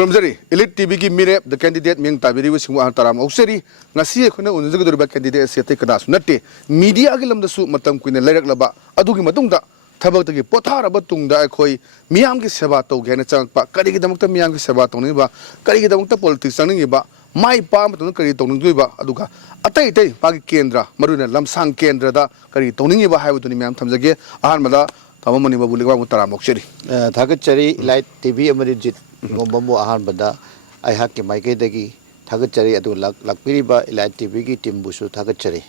Kurumzari, Elite TV ki Meerep, the candidate Ming Tabiri was Taram Oxeri, Nasi Kuna Unzagurba candidate Sete Kadas Nate, Media Gilam the Su Matam Queen Lerek Laba, Aduki Matunda, Tabaki Potara Batunda Koi, Miyangi Sabato, Ganachapa, Karikidamta Miyangi Sabatoniba, Karikidamta politics, Saniba, my palm to Karitongiba, Aduka, Atate, Pagi Kendra, Maruna, Lamsang Kendra, Karitoniba, Havutuniam Tamzage, Ahmada, Manibabu Likmabam Oxeri. Thakachari, ELITETV Amerijit. NINGOMBA ahanbada ai hakki maikei thagachari adu lakpiriba ELITETV ki timbusu thagachari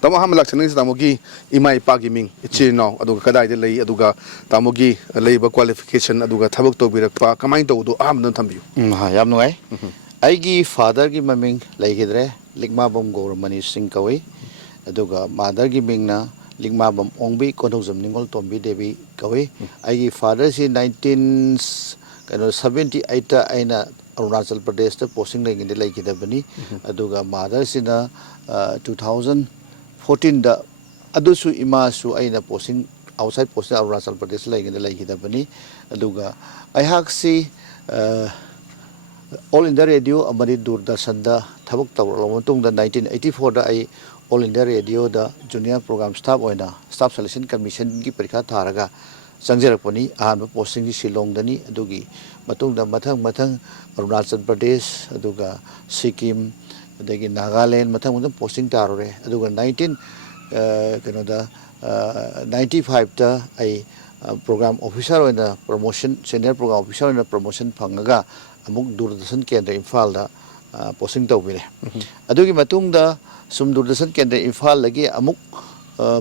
tamo ham laksani tamogi imai pagi ming ichino adu kadai de lei aduga tamogi leiba qualification aduga thabak to birakpa kamai to do am nan thambiu ha yam nuai aigi father gi maming leigidre Likmabam Gauramani Singh kawi aduga mother gi mingna Likmabam Ongbi Konhojam Ningol Tombi Devi kawi aigi father si 1978 aina Arunachal Pradesh ta posting lagi de lagi da bani aduga mother sina 2014 da adusu ima su aina posting outside posting Arunachal Pradesh lagi de lagi da bani aduga I hak si All India Radio amari Doordarshan da thabak tawra tung da 1984 da ai All India Radio da junior program staff oina staff selection commission ki parikha tharaga Sangjarapani ahanba posting di Shillong dani adugi matung da mathang Arunachal Pradesh aduga Sikkim adagi Nagaland mathang posting tarore aduga 95 ta ai program officer oina promotion senior program officer oina promotion phangaga amuk Doordarshan Kendra Imphal da posting tawbire adugi matung da sum Doordarshan Kendra Imphal lagi amuk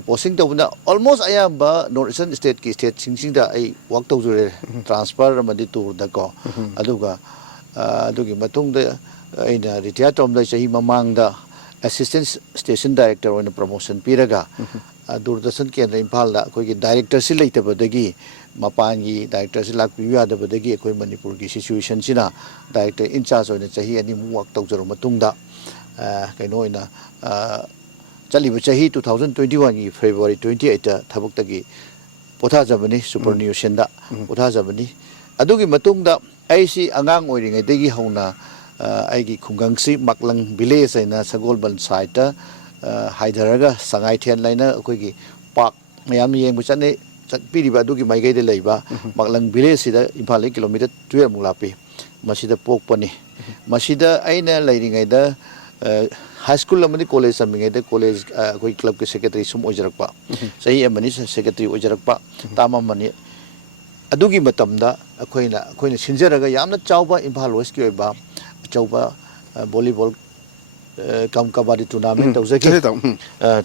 posting tawna almost ayamba Northeastern state ki state sing da ai work tawjure transfer amadi tour da ko aduga adugi matung da aina retire tom da chahi mamang da assistant station director oina promotion piraga Doordarshan Kendra Imphal da koi ki director si leitabadagi mapangi director si lakpiyu adabadagi koi Manipur ki situation sina director in charge oina chahi ani mu work tawjuro matung da kaino ina Chaliba chahi 2021 February 28 thabuk tagi potha jabani superannuation da potha jabani adugi matung da aisi angang oiringai degi hauna aigi khungangsi maklang village aina sagolban site ta haidaraga sangai thian laina akoigi park mayam yengbu chane piriba adugi maigai de leiba maklang village sida imphal kilometer 12 mulapi masida pokpani masida aina leiringai da high school amani college saming ede college koi club ke secretary sum ojarakpa sahi amani secretary ojarakpa tama mani adugi matamda akoina sinjaraga yamna chawba Imphal West ki oiba chawba volleyball kam kabadi tournament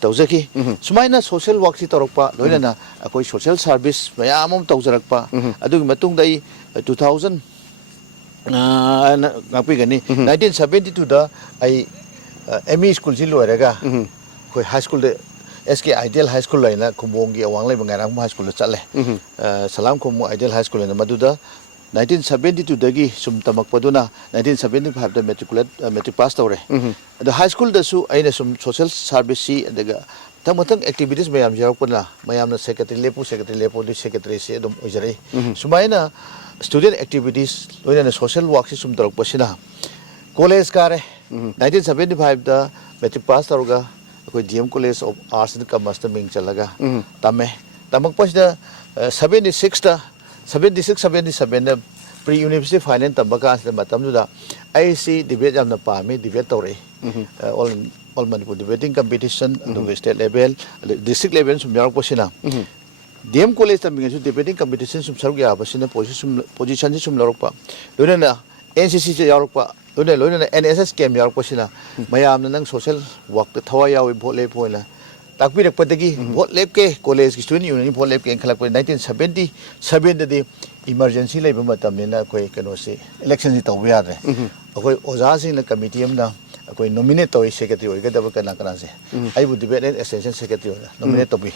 tawzaki sumaina social work si torokpa loina akoi social service mayamom tawjarakpa adugi matung dai 2000 ngapi gani 1972 da ai ME school si loiraga koi high school de SK Ideal High School laina kumbongi awang lai bangarang high school chatle salam kumu Ideal High School laina maduda 1972 dagi sum tamak paduna 1975 da matric pass tawre the high school da su aina sum social service si daga tamatang activities mayam jarakpana mayam na secretary lepo di secretary si adum ojare sumaina student activities loina social work si sum tarak pasina college kare 1975 da matric pass taruga koi DM College of Arts and Commerce ta ming chalaga tamak pas da 76 da 77 da pre university finance tabaka asla matam da IC debate jam na pa me debate tore all Manipur debating competition at state level district level sum jarak pasina DM College ta ming debating competition sum saruk ya pasina position sum larok pa lona NCC jarak pa loina NSS camp yarak pasina mayam nang social work ta thawa yawi vote lep hoina takpi rak padagi vote lep ke college student union vote lep ke khalak 1977 da emergency leba matam ne na koi kano se election ni taw ya re akoi oja sing la committee amna akoi nominate toy secretary oi gadaba kana kana se ai bu debate extension secretary nominate to bi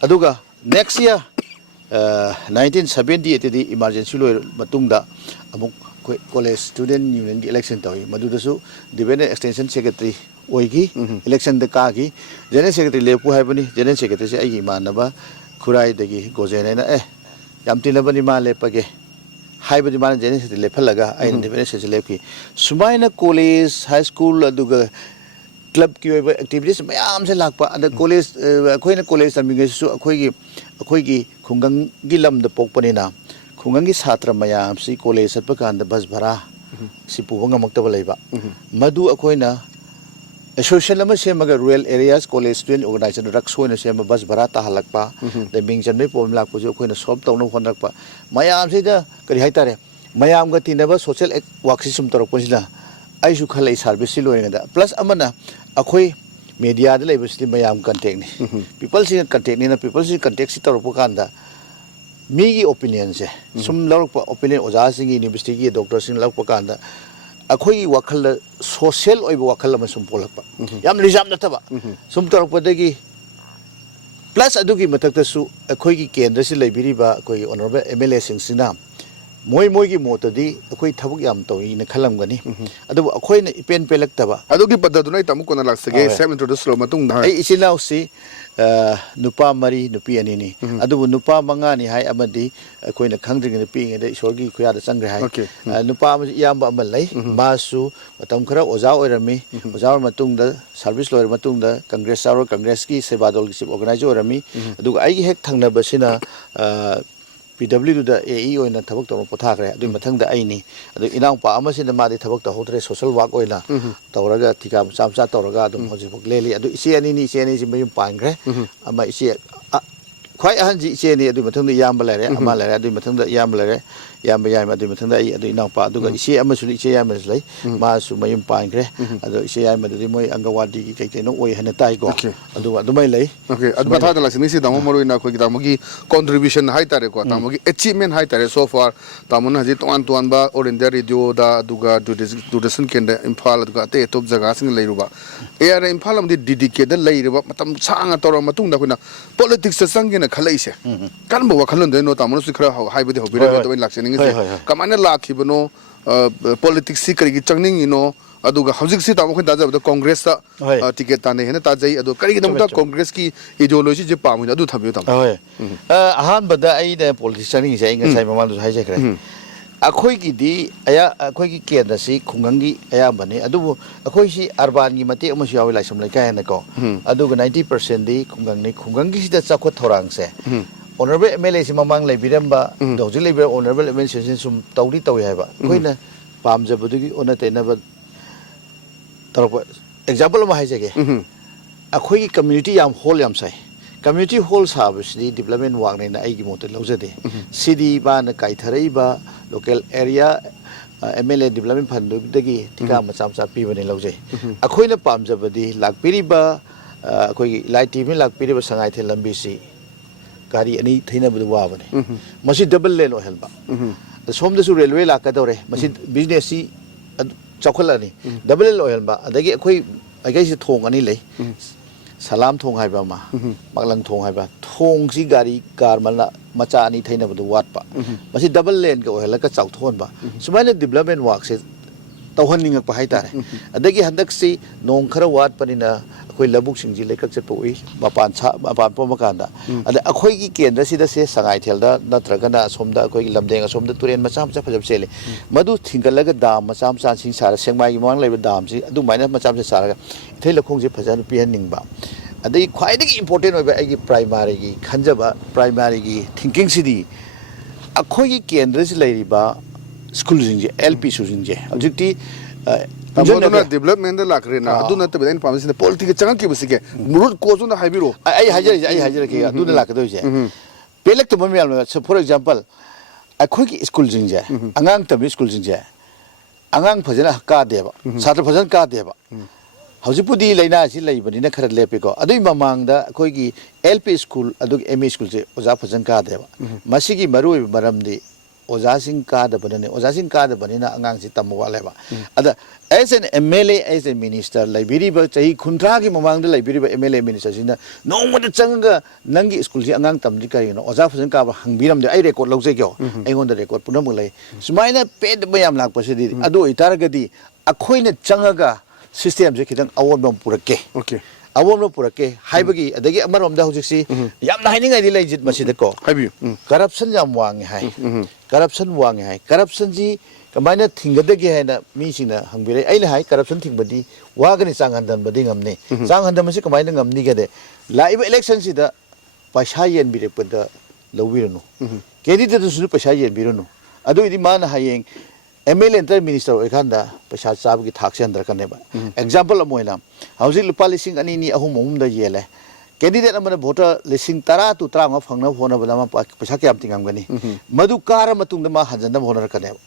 aduga next year 1978 di emergency lo matungda amuk college student union ki election tawi madudasu debate extension secretary oigi election de ka gi general secretary lepu haibani general secretary se ai manaba khurai degi gojena na yam tinabani ma lepage हाइबदी मान जेने से लेफलगा आइन difference से लेफकी सुमाइना college high school अदुगा club की activities ma'am से लापा अद college अखोइना college तमिगेसु अखोइगी खुंगंगी लमद पोकपनिना खुंगंगी छात्र ma'am से कॉलेज चटप कांद बस भरा सि पुबा ngamक्तब लेबा मदु अखोइना एसोसिएशन लम सेमगा rural areas college student organization रक्सोइना सेम बस भरा ताहलकपा द मिंगजन प्रॉब्लम लापजु अखोइना सॉल्व तौनो होनरकपा मैम से द करि हाइतारे मैम गा तिनबा सोशल वर्क सिस्टम तरपसिना आइसु खलै सर्विस लोइनदा प्लस अमना अखोई मीडिया दे लेबसि मैम कंटेक्ट नि पीपल से कंटेक्ट नि पीपल से कंटेक्ट सि तरप कांदा मीगी ओपिनियन से सुम लौरप ओपिनियन ओजा सिंग यूनिवर्सिटी की डॉक्टर सिंग लौरप कांदा अखोई वखल सोशल ओइब वखल म सुम पोलकप याम रिजाम नतबा सुम तरपदगी प्लस अदुगी मतकतसु अखोई की केंद्र से लेबिरिबा अखोई ऑनरेबल एमएलए सिंग सिना मोई की मोतदी अखोई थबक याम तोई न खलमगनी अदु अखोई न इपेन पेलक्तबा अदुगी पद्धतुना तमु कोना लाक्सगे सेम इंट्रोड्यूस लो मतुंग दा आई इसिनाउ सी नुपा मरी नुपी अनिनी अदुबु नुपा मंगानी हाय अमदी अखोइना खंगद्रिंग नुपी ngede इशोरगी खुयादा चंग्रे हाय नुपा याम अमल लै मासु मतम खरा ओजा ओरमी ओजा मतुंगदा सर्विस लोयर मतुंगदा कांग्रेस आरो कांग्रेस की सेवादल की ऑर्गेनाइजर ओरमी अदु आई हेक थंगनबसिना PW दा AE ओइना थबक तोर पोथाखरे अदु मथंगदा आइनी अदु इनाउपा अमसिना मादि थबक तहोद्रे सोशल वर्क ओइना तौरगा थिका चामचा तौरगा अदु होजिबक लेली अदु इसे अनि सि मयुम पांग्रे अमा इसे ख्वाइ अहनजी इसे नि अदु मथंगदा याम लेरे अमा लेरे अदु मथंगदा याम लेरे याम याम अदु मथंगदा आई अदु इनाउपा अदुगा इसे अमसु इसे याम लै मासु मयुम पांग्रे अदु इसे याम अदु मोय अंगवादी की कैकेनो ओइ हने ताइको अदु अदुमै लै ओके अदु बथा दलासिनि सि दामो मरोइना खोगि दामोगी कंट्रीब्यूशन हाइ तारे को तामोगी अचीवमेंट हाइ तारे सो फार तामोन हजि तोन तोन बा ऑल इंडिया रेडियो दा दुगा दूरदर्शन केंद्र इम्फाल दुगा ते टॉप जगह सिंग लैरुबा एआर इम्फाल अमदि डीडीके दा लैरुबा मतम सांगा तोर मतुंग दा खुना पॉलिटिक्स से संगेना खलैसे कानबो वखलन देनो तामोन सु खरा हाइबदि होबिरा तो लाक्सेनिंग से कमाने लाखिबनो पॉलिटिक्स सि करिगि चंगनिंग इनो अदुगा हौजिक सि तामो खन दाजब कांग्रेस ता टिकेट ताने हेने ताजै अदु करिगि नमता कांग्रेस की इडियोलॉजी जे पामुन अदु थबियो ताम अहान बदा आई दे पॉलिटिक्स चंगनिंग से इंग साइ ममान हाइ जखरे अखोई की दी आया अखोई की केंद्र से खुंगंगी आया बने अदुबो अखोई सी अर्बान की मते अमसु यावे लाइसम लेकाय नको अदुगा 90% दी खुंगंगी सिदा चाखो थोरांग से ऑनरेबल एमएलए से ममांग लेबिरंबा दोजि लेबिर ऑनरेबल एमएलए सुम तौडी तौय हायबा अखोइना पामजबदुगी ओना तेनबा तरप एग्जांपल मा हाइजगे अखोई की कम्युनिटी याम होल याम साइ कम्युनिटी होल साबसि डेवलपमेंट वर्क ने आइगी मोते लौजदे सिडी बान काइथरैबा local area MLA development fund दगी थिका मचा मचा पीबने लौजे अखोइना पामजबदी लाकपिरिबा अखोई इलाइटीवी लाकपिरिबा संगाइथे लंबीसी गाड़ी अनि थैनबद वाबने मसी डबल लेन ओहलबा सोमदसु रेलवे लाकदोरे मसी बिजनेस सी चौखलनी डबल लेन ओहलबा अदगी अखोई अगैसे थोंग अनि ले सलाम थोंग हाइबा मा मगलंग थोंग हाइबा थोंग सी गाड़ी कार मलना मचा अनि थैनबद वाटपा मसी डबल लेन के ओहलका चौथोनबा सुमाइना डेवलपमेंट वर्क से तौहनिंग पा हाइतारे अदगी हंदक सी नोंग खरा वाटपनिना अखोई लबुक सिंजी लेकक चपोई मपान पोमकांदा अद अखोई की केंद्र सिदा से संगाइथेलदा नत्रगना सोमदा अखोई लमदेंग सोमदा तुरेन मचा मचा फजब सेले मदु थिंगलगा दाम मचा मचा सिंग सारा सेंगमाई मांग लेबा दाम सि अदु माइना मचा मचा सारा इथै लखोंग जे फजन पिहनिंगबा अदई ख्वाइदगी इंपोर्टेंट ओइबा आइगी प्राइमरी की खंजबा प्राइमरी की थिंकिंग सिदी अखोई की केंद्र से लेरिबा स्कूल जिंजे एलपी सुजिंजे ऑब्जेक्टी तमोदना डेवलपमेंट दा लाखरे ना अदु नत बेन पामिसिने पॉलिटिक्स चंग के बसिके मुरुत कोजु ना हाइबिरो आई हाजर के अदु लाकदो जे पेलक तो ममियाल फॉर एग्जांपल अखोई की स्कूल जिंजे अंगांग तबि स्कूल जिंजे अंगांग फजना का देबा छात्र फजन का देबा हौजिपुदी लेना सि लेबनिना खर लेपेको अदुई ममांगदा अखोई की एलपी स्कूल अदु एमई स्कूल से ओजा फजन का देबा मसिगी मरुई मरमदी ओजासिंग कादबने ओजासिंग कादबनिना अंगांग सि तम वालेबा अदा as an MLA as a minister library चाही खुंथ्रा की ममांग लाइब्रेरी एमएलए मिनिस्टर सिना नोंगमद चंगा नंगी स्कूल सि अंगांग तमदि करिनो ओजा फजन का हंगबिरम दे आई रेकॉर्ड लौजे क्यो एगोंद रेकॉर्ड पुनम लै सुमाइना पेद बयाम लाकपसिदि अदो इतारगदि अखोइना चंगागा सिस्टम से खिदंग अवोन Purke okay awom purake haibagi adagi amarom da hujiksi yamna hainingai di legit masida ko corruption jam wang hai corruption ji kamaina thinggadagi haina mi sina hangbire aina hai corruption thingbadi wagani changhandan badi ngamne changhandan masi kamaina ngamni gade laiba election sida paisa yen bire pada lawirano candidate su paisa yen birano adu idi mana hayeng MLA Inter Minister Ekanda Pasha Sabki Taxi under Kaneba. Example of Moina. How's it Lupalising Anini Ahum the Yele? Candidate number voter listing Tara to Tram of Hangna Hona Balama Pasaki Amtingangani. Madukara Matundama Hazanda Hona Kaneba.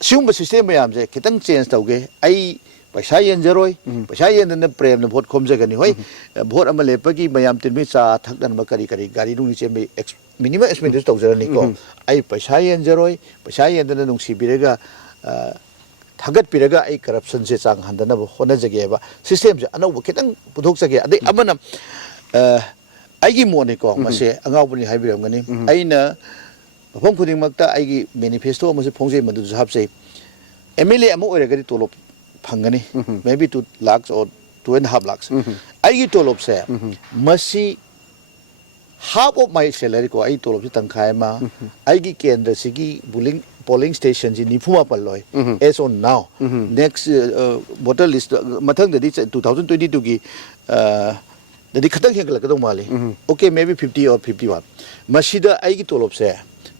Sumba system Yamze, Kitan Chains Tauge, I Pashayan Zeroi, Pashayan and the Prem, the vote comes again. Vote Amalepagi, Mayam Timisa, Takan Makari, Gari, minimum expenses to Zernico. I Pashayan Zeroi, Pashayan and Nung Sibirega, Tagat Pirega, I corruption Sang Handana, Honazageva, systems, and no Kitan Putoxaga, the Amana Igi Monico, Mase, Angawani Hybrid, Aina, Pongpuding Makta, Igi manifesto, Mose Ponze Madus have say, Emilia Moregari Tolop Pangani, maybe 2 lakhs or 2.5 lakhs. Igi Tolop say, Masi. Half of my salary ko ay tulog sa tangkayma ay gikenda sige polling stations in Nifuma Paloy as on now next voter list matang dadi 2022 gi dadi khatang hengla kadong mali okay maybe 50 or 51 masida ay gitulog sa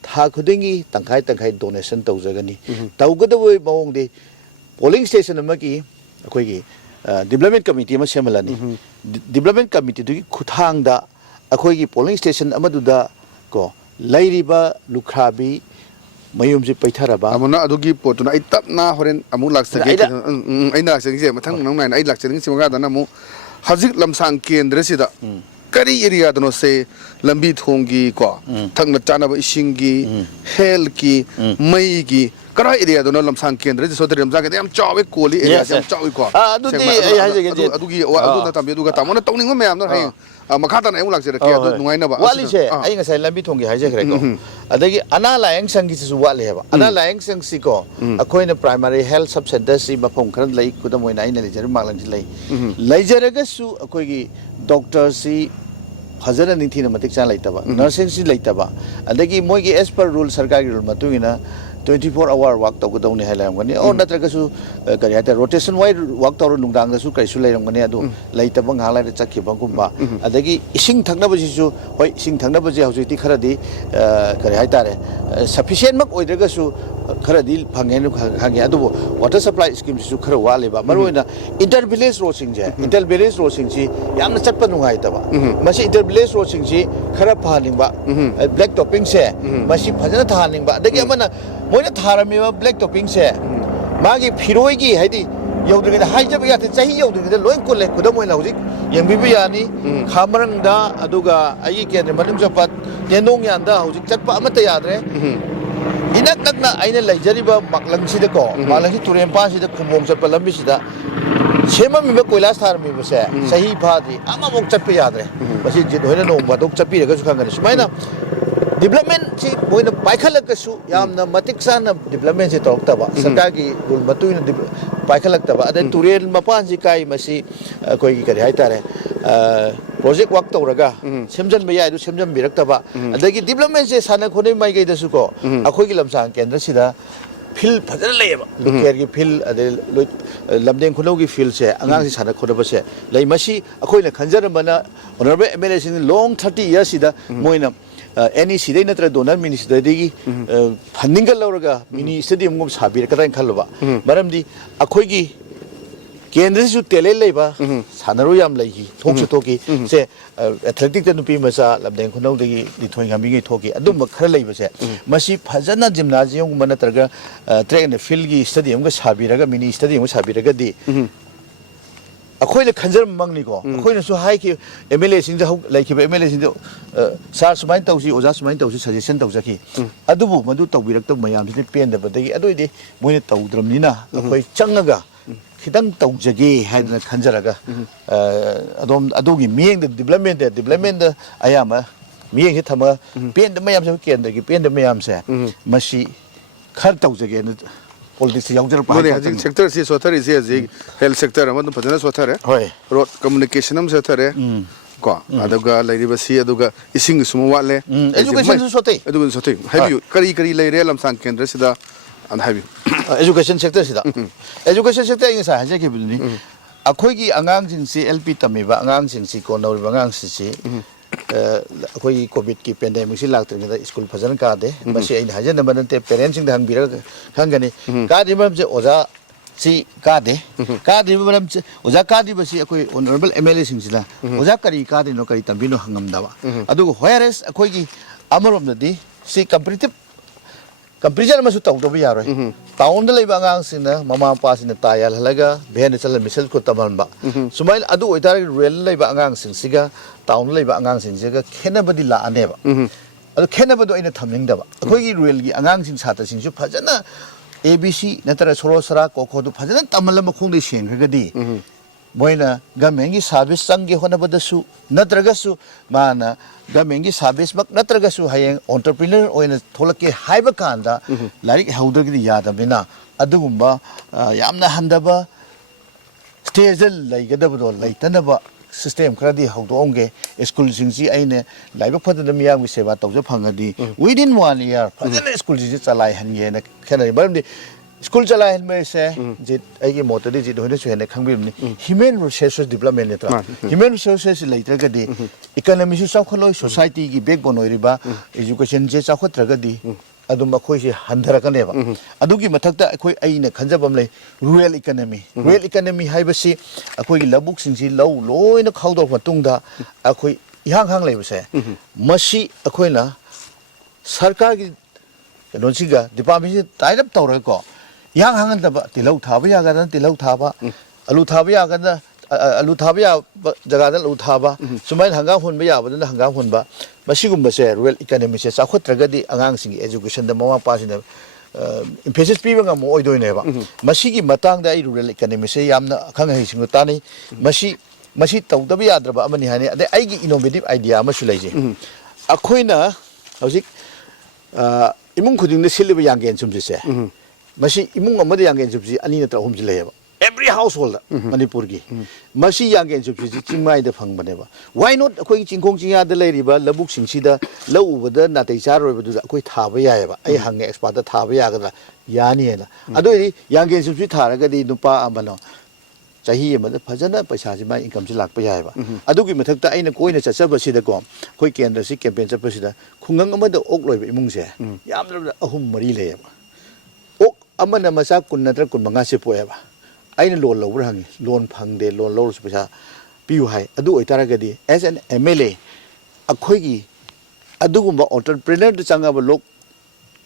tha khudingi tangkay donation tawjagani tawgadawoy mawong de polling station amagi akoi gi development committee ma semalani development committee du khuthangda अखोई polling station अमदुदा को लाइरिबा लुखाबी मयुमजे पैथारबा अमुना अदुगी पोतुना आई तपना होरेन अमु लाक्सगे आइना लाक्सगे मथंग नंगनाइन आई लाक्सगे सिमगा दना मु हजिक लमसांग केंद्र सिदा करी एरिया दनो से लंबी थोंगी को थंगना चानाब इशिंगी हेल की मई की करा एरिया दोनो लमसांग केंद्र जिसो दरे लमसांग के हम चावे कोली एरिया से हम चावे को अदुदी आई हाजे जे अदुगी अदुना तामे अदुगा तामोना तौनिंग मैम न हाय मखाता ना लाक्से रखे अदु नुगाइनबा वाली से आई ngasai lambi thongi haije khre ko adagi ana layang sang gi su wale heba ana layang sang si ko akoina primary health sub center si mafom khran lai kudam oina aina lejer malang si lai leijeraga su akoi gi doctor si fazana ningthina matik cha laitaba nursing si laitaba adagi moi gi as per rule sarkar gi rule matungina 24-hour work to go Highland or Natragasu rotation wide work to Nundang the Sukai Sulay later Bang Hala Chaki Bangumba. Adagi Sing Tangnabajisu, White Sing Tangnabaji, Hausi Karadi, Karihatare, sufficient Mak Oidragasu, Karadil, Pangenu Hangiadu, water supply schemes to Karawali, but Maruina, intervillage roasting, intervillage roasting, Yam Chapanuaitaba, Mashi intervillage roasting, Karapaning, black topping share, Mashi Pazananing, but the Gamana. Moina Taramiva black topping say Magi Piroigi Hadi Yodri Hajabia Tahi Yodri the Loin Colec with the Moinazi, Yambibiani, Kamaranda, Aduga, Ayik and Madam Japat, Yanongyanda, Chapa Amatayadre. Inakna Aina Lajariba, Maklansi the Co, Malaki to Rempass the Kumong Japalamisida. Shema Miko last time we say, Sahi party, Amamok Chapiadre, but she did no, but Chapi, Mana. Development si buena paikhalak kasu yamna matiksan na development si talk taba sakagi batu na paikhalak taba ada turel mapan si kai masi koi gi kari haitare project work tawraga semjan baya du semjan birak taba adagi development si sana khone mai gai dasu ko akhoi gi lamsang kendra sida fil phajana leba luker gi fil ade lamdeng khono gi fil se angang si sana khone ba se lai masi akhoi na khanjar bana honorable MLA sin long 30 years sida moina any city natra donor minister degi funding lauraga mini stadium gum sabir kada khalba maramdi akhoi gi kendra su tele leba sanaru yam lagi thoksu thoki se athletic the nupi masa labdeng khunau degi lithoi ngami gi thoki adum khar leba se masi phajana gymnasium gum natraga track and field gi stadium ga sabiraga mini stadium ga sabiraga di अखोई खंजर मंगनी को अखोई सु high कि MLA Singh like MLA Singh सार सुमाइन तौसी ओजा सुमाइन तौसी suggestion तौजकी अदुबु मदु तौबिरक तो मयाम सिने पेन दबदगी अदुइदि मोइने तौद्रमनिना अखोई चंगगा खिदंग तौजगे हाइदना खंजरगा अदोम अदुगी मियंग डेवलपमेंट आयामा मियंग थमा पेन द मयाम से केंद्र की पेन द मयाम से मसी खर तौजगे politics yaujar pa Mone hajik sector si sothari si hajik health sector amad phajana sothare hoi road communication am sothare ko aduga lairiba si aduga ising sumu wale education su sotai aduga sotai habiu kari laire lamsang kendra sida an habiu education sector sida education sector inga sa haje ke bilni akhoi gi angang jing si LP tamiba angang jing si ko nori angang si akhoi covid ki pandemic si lak tringa school phajana ka de masi ai haje na banante parents sing hang bira khangani ka di mam je oja si ka de mam oja ka di basi akhoi honorable MLA sing sila oja kari ka de no kari tambino hangam dawa adu whereas akhoi gi amarom di si competitive comparison masu tau to biya roi town le ba ngang sina mama pa sina tayal halaga behan chal misal ko taman ba sumail adu oitar real le ba ngang sin siga town le ba ngang sin siga khena badi la ane ba adu khena badu aina thamning da ba akoi gi real gi angang sin sata sin su phajana ABC natara soro sara ko ko du phajana tamal ma khong de seng ga di moina gamengi service sang ge hona badasu natragasu mana gamengi service mak natragasu hayeng entrepreneur oina tholake haiba kanda larik haudagi yada bina adugumba yamna handaba stage laigadabdo laitanaba system kradi haudonge school singsi aine laiba phadada miyang mi seva tawja phangadi within 1 year phadana school ji chalai hange na khenari baramdi school chala hen me se jit ai motor di jit hoine chuhene khangbi ni human resources development netra human resources later ga di economy su chawkhloi society gi backbone oiriba education je chawkhatra ga di adum akhoi se handhara ka neba adugi mathakta akhoi aina khanjabam le rural economy haibasi akhoi gi labuk singsi low loina khawdo matungda akhoi ihang hang leibase masi akhoi na sarkar gi nonsiga department tairap tawra ko yang hangan taba tilau thaba ya gadan tilau thaba alu thaba ya gadan alu thaba ya jaga da alu thaba sumain hanga hun ba ya ba da hanga hun ba masigum ba se rural economy se chakhot di angang sing education da mama pa sin emphasis pi ba mo oidoi ne ba masigi matang da rural economy se yamna khang hai sing ta ni masi tau da ya dra ba amani hani ade ai gi innovative idea ma su leje akhoina hojik imung khuding ne silba yang gen sum se masi imung amade yang gen subsi ani na tahum jileba every household manipur gi masi yang gen subsi chingmai da phang bane ba why not akoi chingkhong chingya da leiriba labuk singsi da lau bada na tai char roi badu akoi thaba ya ba ai hang expert da thaba ya ga yani na adoi yang gen subsi thara ga di nupa amano chahi amada phajana paisa ji mai income ji lak pa ya ba adugi mathakta aina koina chachaba sida ko khoi kendra si campaign chapa sida khungang amada ok loi ba imung se yamna ahum mari le ba amana masa kun natra kun manga se poeba aina loan lo hangi loan phangde loan lo su pesa piu hai adu oitara gadi as an MLA akhoi gi adugumba entrepreneur du changa ba lok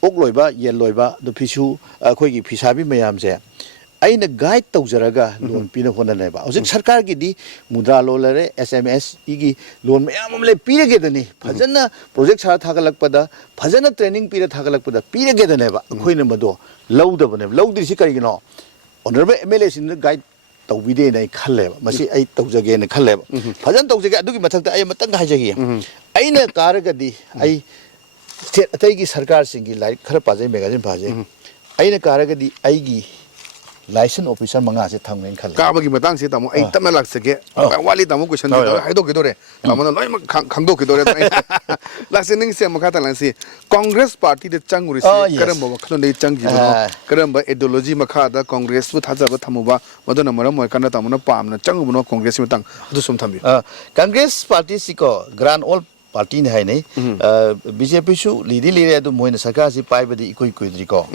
ok loiba yen loiba du phisu akhoi gi phisabi mayam se aina guide tawjaraga loan pina hona neba ojik sarkar gi di mudra lo lare SMS igi loan mayam amle pirege dani phajana project sa thagalak pada phajana training pira thagalak pada pirege daneba akhoi na mado lauda bane laudi si kari gino honorable MLA sin guide tawbide nei khalleba masi ai tawjage ne khalleba phajan tawjage adugi mathakta ai matang haijagi aina karagadi ai state atai gi sarkar singi like khara pajai magazine phaje aina karagadi ai gi license officer manga se thangen khal ka ba gi matang se tamo ai tamna lak sake wali tamo question do haido ki dore tamona loi khangdo ki dore listening se makha talang si congress party de changuri se karamba khano nei changi ba karamba ideology makha da congress bu thaja ba thamuba madona maram moi kana tamona pamna changu no congress matang adu sum thambi congress party si ko grand all party ne hai nei BJP su lidi lire adu moina sarkar si pai badi ikoi kuidri ko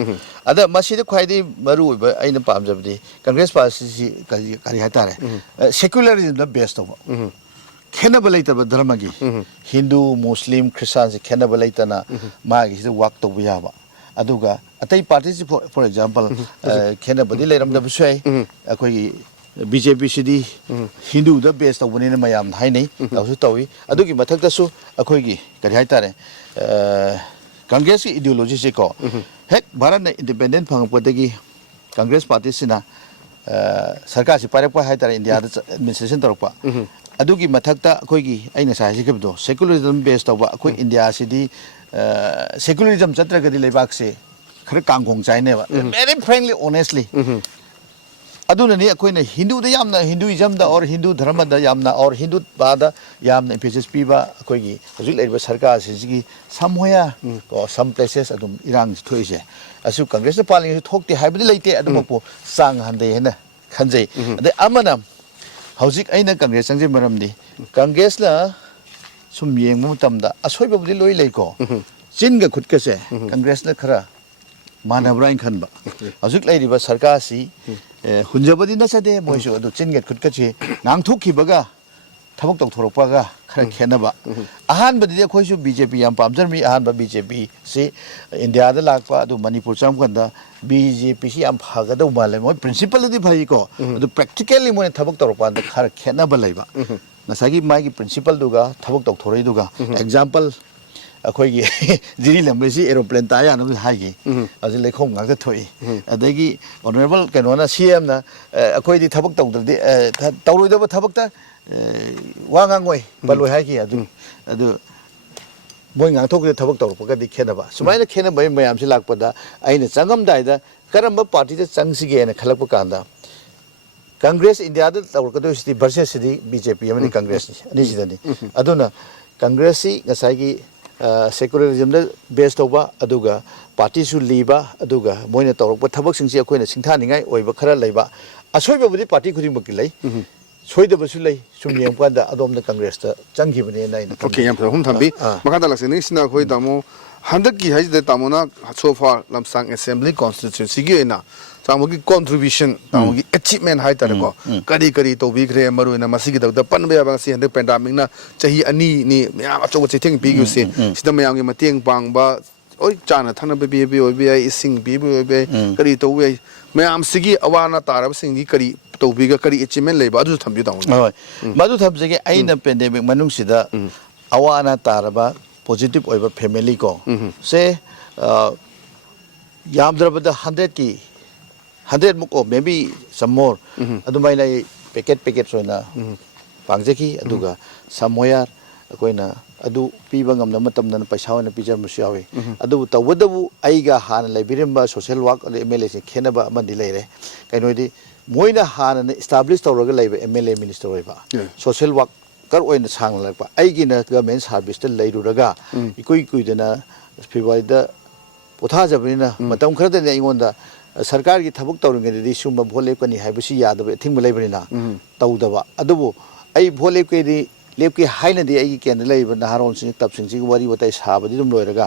ada masida khwaidi maru ba aina pamjabdi congress party si kari hatare secularism the best of khena balai ta dharma gi hindu muslim christian si khena balai ta na ma gi si work to ya ba aduga atai party si for example khena badi leiram da bisai akoi BJP sidi Hindu the best of one in Mayam Haine, Tawi, Adugi Matakasu, Akogi, Karihatare, Congress ideology siko. Heck, Barana independent Pangapotegi, Congress party sina, Sarkasi Parapa Hatar in the other administration Torpa. Adugi Matakta, Kogi, Aina Sajikabdo, secularism based of Quick India city, secularism Chatragadi Lebaxe. खरे कांगोंग चाइने बा very frankly honestly अदुननी अखोइना Hindu दा यामना Hinduism दा और हिंदू धर्म दा यामना और हिंदू बादा यामना emphasis पीबा अखोइगी हजिक लेबा सरकार सिगी समवेयर को सम प्लेसेस अदुम इरांग थोइसे असु कांग्रेस पालिंग थोकते हाइबदि लेते अदुमपो सांग हंदे हेना खंजै अदे अमना हजिक अइना कांग्रेस संजे मरमदि कांग्रेस ला सुम येंगमु तमदा असोइबबदि लोइ लेको चिनगा खुदकसे कांग्रेस ना खरा मानबराइन खनबा हजिक लेरिबा सरकार सी हुंजबदी नसदे मोइसु अदु चिनगेट खुदकचे नांगथोखिबगा थबक तौथोरपगा खरा खेनबा अहानबदी अखोइसु बीजेपी याम पामजरमी अहानबा बीजेपी से इंडिया दा लाकपा अदु मणिपुर चामकंदा बीजेपी सी याम फागदौ माले मोइ प्रिंसिपलदी भाईको अदु प्रैक्टिकली मोइ थबक तौरपादा खरा खेनबा लेबा नसागी मागी प्रिंसिपल दुगा थबक तौथोरैदुगा एग्जांपल अखोइगी जिरी लंबेसी एरोप्लेन ताया नम हाइगी अजि लेखों गागदा थोई अदगी ऑनरेबल कनोना सीएम ना अखोइदी थबक तौदरदि तौरोइदबा थबकता वांगांगोय बलोय हाइगी अदु मोय गांथोकदे थबक तौरपगदि खेनबा सुमाइना खेनबा मयामसि लाकपदा आइना चंगमदाइदा करम पार्टी चंगसिगेना खलकप कांदा कांग्रेस इंडिया तौरकदोसिदि वर्सेस सिदि बीजेपी अमनि कांग्रेस अनिसिदनि अदुना कांग्रेस सी गसाइगी सेक्युलरिज्म बेस तौबा अदुगा पार्टी सु लीबा अदुगा मोइना तौरकप थबक सिंगसि अखोइना सिंथानिङाइ ओइबा खरा लेबा असोइबबदि पार्टी खुदिमकि लै सोइदबसु लै सुम येंगपादा अदोमना कांग्रेस ता चंगिबने नाइन ओके याम हम थंबी मखादा लक्ष्मी सिना खोइ तामो हंदकी हाइदे तामोना सोफा लमसांग असेंबली कॉन्स्टिट्यूएंसी की ना तामो की कंट्रीब्यूशन तामो की अचीवमेंट हाइ तारको करी करी तो बिखरे मरुना मसिगी दगदा पनबे बांसी हंदे पेंडामिक ना चाही अनि नि म्याम अचो चिथिंग पिगु से सिदा मयाम की मतेंग पांगबा ओइ चाना थाना बे ओबे इसिंग बे ओबे करी तो वे मयाम सिगी अवाना तारब सिंगी करी तो बिगा करी अचीवमेंट लेबा अदु थंबि दाउ होय मदु थबजेगे आइना पेंडेमिक मनुंग सिदा अवाना तारबा पॉजिटिव ओइबा फैमिली को से यामद्रबदा 100 मुको may be some more अदुमाइना packet सोना पांगजेकी अदुगा समवेयर अकोइना अदु पीबा ngam मतमदन पैसा होना पिजरमसु यावे अदु तवदबु आइगा हाना लाइबिरमबा सोशल वर्क एमएलए से खेनबा मंदि लेरे कैनोदि मोइना हाना एस्टैब्लिश तौरगा लाइबा एमएलए मिनिस्टर होइबा सोशल वर्क कर ओइना सांग लाइबा आइगिना गवर्नमेंट सर्विस ता लैरुरगा इकुइदना फेब्रुवारीदा पोथा जबनिना मतम खरदने आइगोंदा सरकार की थबक तौरंगेदि सुम भोलेपकनी हाइबसी यादब थिंग लेबरिना तौदबा अदुबो आई भोलेपकेदि लेपके हाइनदि आई केंद्र लेब नहारोन सिंग तबसिंग सिग वारी बताई साबदि दुम लोइरगा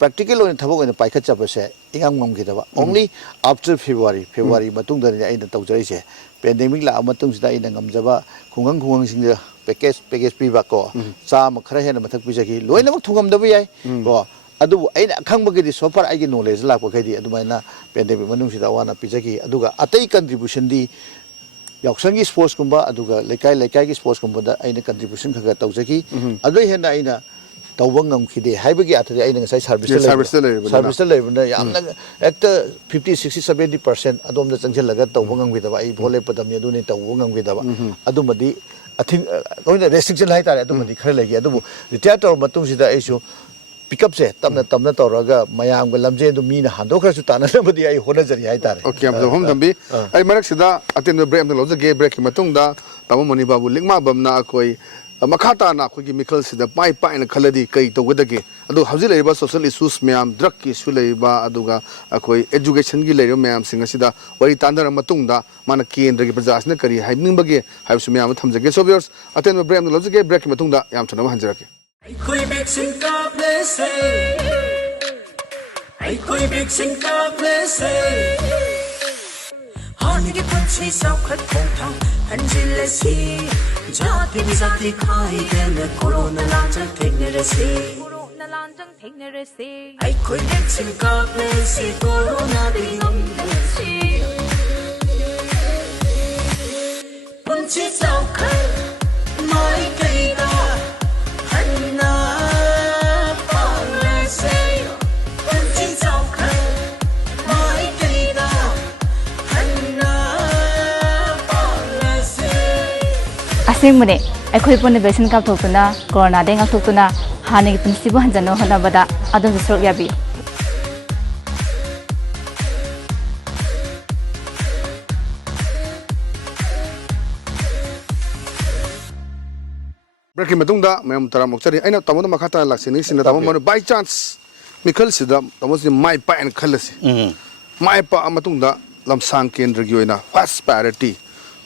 प्रैक्टिकल ओइन थबक ओइन पाइखा चपसे इंगाम ngमगिदबा ओनली आफ्टर फेब्रुवारी मतुंग दनि आइना तौजरैसे पेंडेमिक ला मतुंग सिदा आइना ngमजबा खुंगंग सिंग पैकेज पीबा को चाम खरा हेन मथक पिजगी लोइनमक थुंगमदबा याय को अदुबु आइना खंगबगदि सोफर आइगे नॉलेज लापखैदि अदुमाइना पेंडेमिक मनुंगसिदा वाना पिजगी अदुगा अतै कंट्रीब्यूशन दि याउसंगी स्पोर्ट्स कुंबा अदुगा लेकाई की स्पोर्ट्स कुंबदा आइना कंट्रीब्यूशन खगा तौजगी अदुइ हेना आइना तौबा ngमखिदे हाइबगी अथदि आइना ngasai सर्विस लेबना यामना एकता 50-60-70% अदोमदा चंगसेलगा तौबा ngमगिदबा आई भोले पदमनि अदुनि तौबा ngमगिदबा अदुमदि अथिंग कोइना रेस्ट्रिक्शन हाइतारे अदुमदि खरे लेगी अदुबु रिटायर तौर मतुंगसिदा आइसु पिकअप से तमना तौरगा मयाम ग लमजे दु मीना हांदोखरसु ताननबदि आई होनजरी हाइतारे ओके हम हम दंबी आई मरक सिदा अटेन ब्रेक में लोजे ब्रेक की मतुंगदा तामो मनिबाबु लिंगमाबम ना कोई मखाता ना कोई मिखल सिदा पाई पाइन खलदी कई तोगदगे अदु हजि लेबा सोशल इश्यूज म्याम ड्रग की इश्यू लेबा अदुगा कोई एजुकेशन की लेरो म्याम सिंग सिदा वरी तांदर मतुंगदा माना केंद्र की प्रजासना करी हाइनिंगबगे हाइसु म्याम थमजगे सो व्यूअर्स अटेन ब्रेक में लोजे ब्रेक की मतुंगदा याम थनम हंजरके कोई वैक्सीन का प्लेस है कोई वैक्सीन का प्लेस है हानि के पक्षी सौखत पोथा हंजिलसी जाति जाति खाई देन कोरोना लांचंग ठेंगरसे कोई वैक्सीन का प्लेस है कोरोना दिनम पंछी सौखत माई कईदा असेंबने अखोई पुन वैक्सीन कापथोक्तुना कोरोना दे ngaktoktuna हानि पुनसिबो हंजनो होनाबदा अदम सरक याबि break matungda mayam taram okchari aina tamoda makhata laksini sinna tamo mon by chance mikal sida tamo si mai pa and khalasi mai pa matungda lamsang kendra gi oina first priority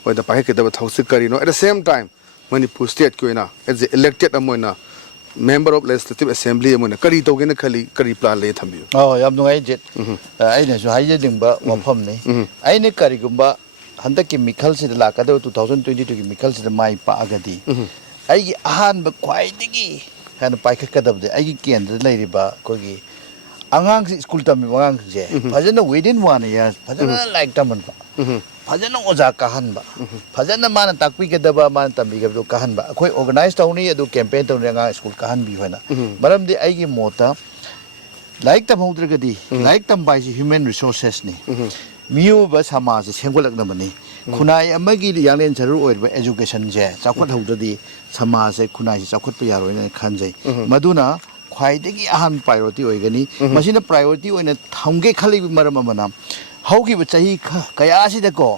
oida pa ke da thausi kari no at the same time Manipur state ko ina as the elected amoina member of legislative assembly amoina kari togena khali kari plan le thambiu yam nungai jet aina su haije dingba wafam ne aina kari gumba handaki mikal sida lakada 2022 gi mikal sida mai pa agadi ai ahan ba kwai digi han pai ka kadab de ai kendra leiriba ko gi angang school tam angang je fajana within 1 year fajana like taman ba fajana oja kahan ba fajana mana takpi ke daba man tambi ga do kahan ba koi organize tawni adu campaign tawni anga school kahan bi hoina maram de ai gi mota like tam hodra ga di like tam bai human resources ni miu ba samaj sengolak na mani khunai amagi yanglen charu oi ba education je chakhot hodra di samaj se khunai se chakhot pa yaroi na khanjai maduna khwaidagi ahan priority oigani masina priority oina thamge khali maram amana hauki ba chahi kaya asida ko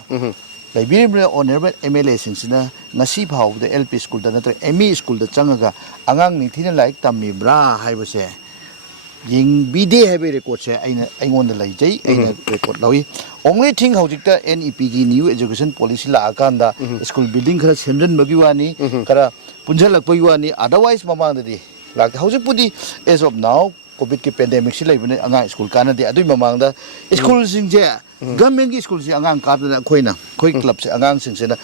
laibiri honorable MLA singsina ngasi phau da LP school da natra ME school da changaga angang ni thina like tammi bra haibase ying bide habe record se aina aingon da laijai aina record lawi only thing haujikta NEP gi new education policy la akanda school building khara senran bagi wani kara punjal lakpai wani otherwise mamang da like how's pudi as of now COVID ki pandemic si lai bune anga school kana de adui mamang da school sing je government ki school si angang ka da khoina khoi club se angang sing se na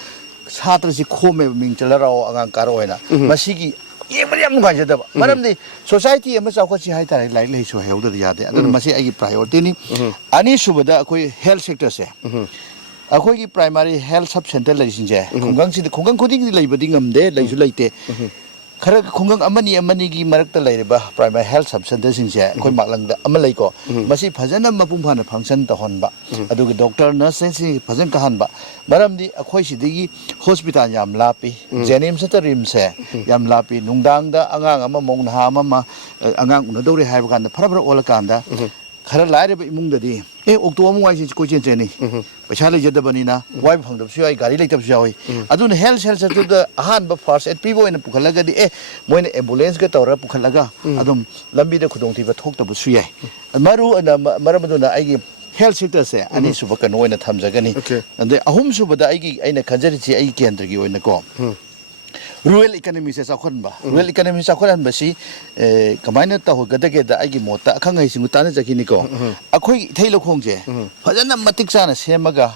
chhatra si khome ming chala rao angang ka ro na masi ki ye mari am ga da maram de society am sa ko si hai ta lai lai so heu da ya de adu masi ai priority ni ani subada khoi health sector se akhoi ki primary health sub center lai sing je khongang si khongang khuding lai badi ngam de lai su lai te khara khungang amani gi marakta lairiba primary health sub center sing se khoi maklang da amalai ko masi phajana mapum phana function ta honba adugi doctor nurse sing phajan ka hanba maramdi akhoi sidigi hospital yam lapi jenim sa tarim se yam lapi nungdang da angang ama mong na ama angang unadori haiba kan da farabra ola kan da khara lairiba imung da di okto amu wai si ko chen chen ni paisa le jada bani na wai phangdab su ai gari leitab su ai adun health sector da ahan ba first aid pibo ina pukhalaga di moina ambulance ga tawra pukhalaga adum lambi da khudong ti ba thok ta bu su ai maru ana maramadu na ai health sector se ani su ba kan oina thamjagani ande ahum su ba da ai aina khanjari chi ai kendra gi oina ko rural economy se sakhon ba rural economy sakhon ba si kamaina ta ho gada ge da agi mota akhangai singu ta na jakini ko akhoi thailo khongje fajana matik sana semaga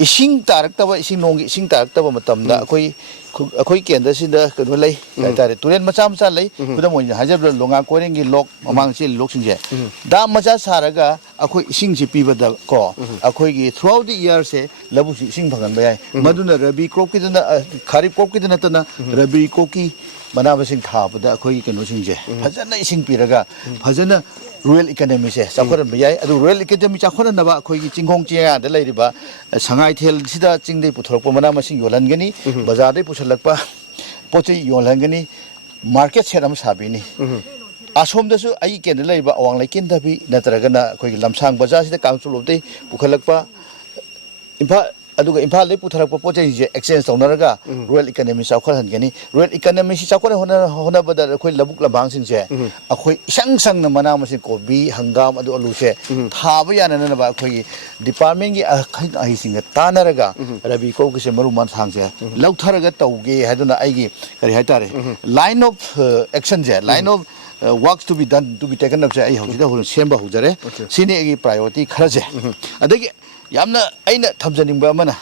ising tarak taba ising nong ising tarak taba matamda akhoi kendra sinda kano lai tare turen macha macha lai kudam oi hajar longa koreng gi lok mamang si lok singje da macha saraga akhoi ising si piba da ko akhoi gi throughout the year se labu si ising phagan ba yai maduna rabi crop ki dana kharif crop ki dana tana rabi crop ki mana ba sing tha ba da akhoi kano singje fajana ising piraga fajana rural economy se sakhoran ba yai adu rural economy sakhoran na ba akhoi gi chinghong chia da lai riba sangai thel sida chingdei puthorok pa mana masing yolan gani bazar dei pusalakpa pochei yolan gani market set am sabini asom da su ai ken lai ba awang lai ken da bi natraga na akhoi gi lamsang bazar sida council of dei pukhalakpa impa aduga imphal le putharakpa pochei je exchange tawnaraga rural economy sakhoran gani rural economy si sakhoran hona bada akhoi labuk labang sing se akhoi isang sang na mana masin kobi hangam adu alu se thaba yana na ba akhoi department gi ai sing tanaraga rabi ko gi se maru man thang se lautharaga tauge haduna ai gi kari haitare line of action je line of works to be done to be taken up se ai hojida hol semba hojare sini gi priority khara je adagi yamna aina thamjaning ba mana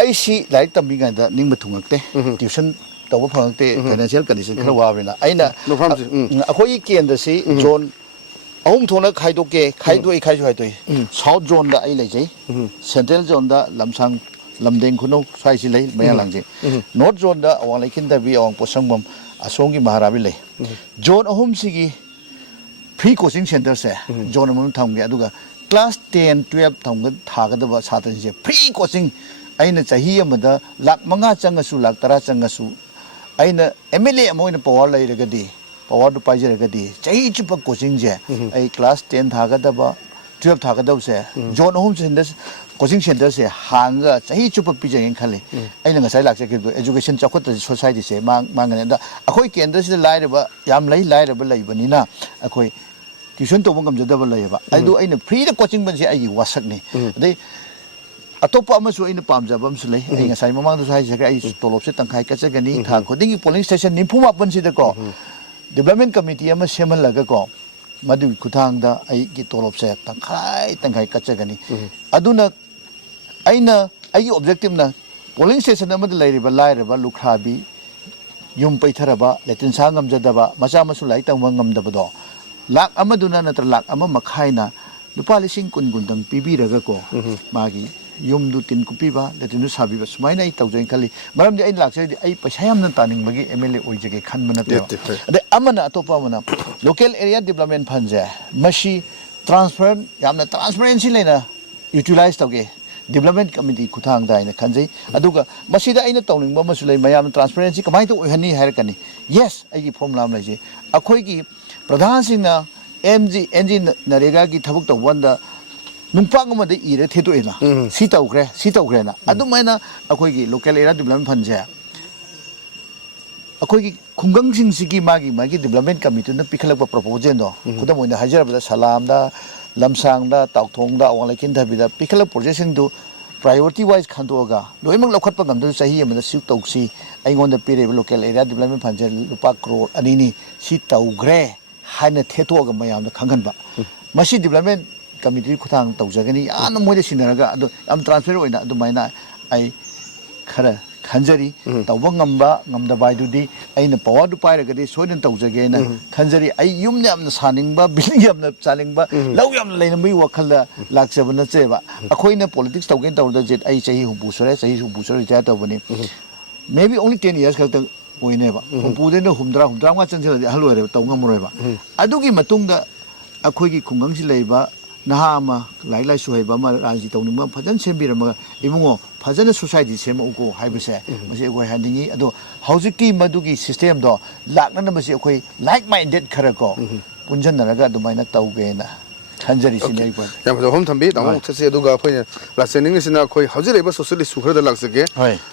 ai si like tambi ga da ning mathungakte tuition tawba phangte financial condition khara wabina aina akhoi kendra si zone ahum thona khaidoke khaidoi khaisu haitoi south zone da ai lejai central zone da lamsang lamdeng khuno sai si lei mayang langje north zone da awang laikin da bi awang posangbam asongi maharabi lei zone ahum sigi free coaching center se zone amon thamge aduga class 10 12 thamga thagadaba satran se free coaching aina chahi amada lakh manga changasu lakh tara changasu aina MLA amoina power lairagadi power du paijiragadi chahi chupa coaching je ai class 10 thagadaba 12 thagadaba se zone ahum se coaching centre से हांगा चाही चुप पिजंग खाले अइना ngasai lakse ke education chakot society se mangane da akoi kendra se laireba yam laireba laibani na akoi tuition to bangam jadaba laiba adu aina free da coaching ban se ai wasak ni dei atopa amasu aina pamjaba amsu lai ai ngasai mamang du sai ai tolop se tangkai ka chagani tha khoding polling station nimphuma pan si da ko development committee ama semal laga ko madu kuthang da ai ki tolop se tangkai ka chagani aduna aina ai objective na polling station amada lairiba lairaba lukhabi yum paitharaba letin sangam jadaba macha masu lai tang ngam dabado lak amaduna natra lak ama makhaina lupa lising kun gundang pibiraga ko magi yum du tin kupiba letinu sabiba sumaina ai tawjain khali maram di ai laksai di ai paisa yamna taning bagi MLA oijage khanmana te ade amana atopa mana local area development fund je mashi transparent yamna transparency leina utilize tawge development committee kuthang da ina khanjai aduga masida aina tawning ba masulai mayam transparency kamai to ohani hairkani yes ai formula am laije akhoi gi pradhan singna NG narega gi thabuk to wanda nungpang ma de ire thedo ina si tawgre na adu maina akhoi gi local area development fund je akhoi gi khungang sing sigi magi development committee na pikhalak ba proposal do khudam oina hajar ba salam da LAMSHANG da Tauthong da Awanglekin Thabida Pikala projection do priority wise Khandoga Loimang Lokhat Pagam do Sahi and the Suk Tauxi Aingon the Pere local area development fund Lupa Crore Anini Si Taugre Hana Tetuaga Mayam the Kanganba Mashi development committee Kutang Tauzagani and the Moda Sinaraga am transfer in the Mina I Kara Kanjari Tawangamba Namda Baidudi Aina Power to Piragadi Sweden Tauzagana Kanjari I yumnam the Saningba Billiam the Salingba Loyam Lanami Wakala Laksavana Seva a coin of politics Taugan Tauda Jet I say who Busser says who Busser Jatavani maybe only 10 years we never Pudena Humdra until the Halua Tongamureva Adugi Matunga a quickie Kungansi Leba Nahama Laila Suhebama Raji Tonima Padan Sembirama Imungo Pazana society same ugo haibase masi ko handingi ado hauziki madugi system do lakna masi ko like minded kharako punjan naraga dumaina tauge na khanjari sinai ko yam do hom thambi dang thase aduga phoi la sening sina khoi haujire ba socialist su khara da laksage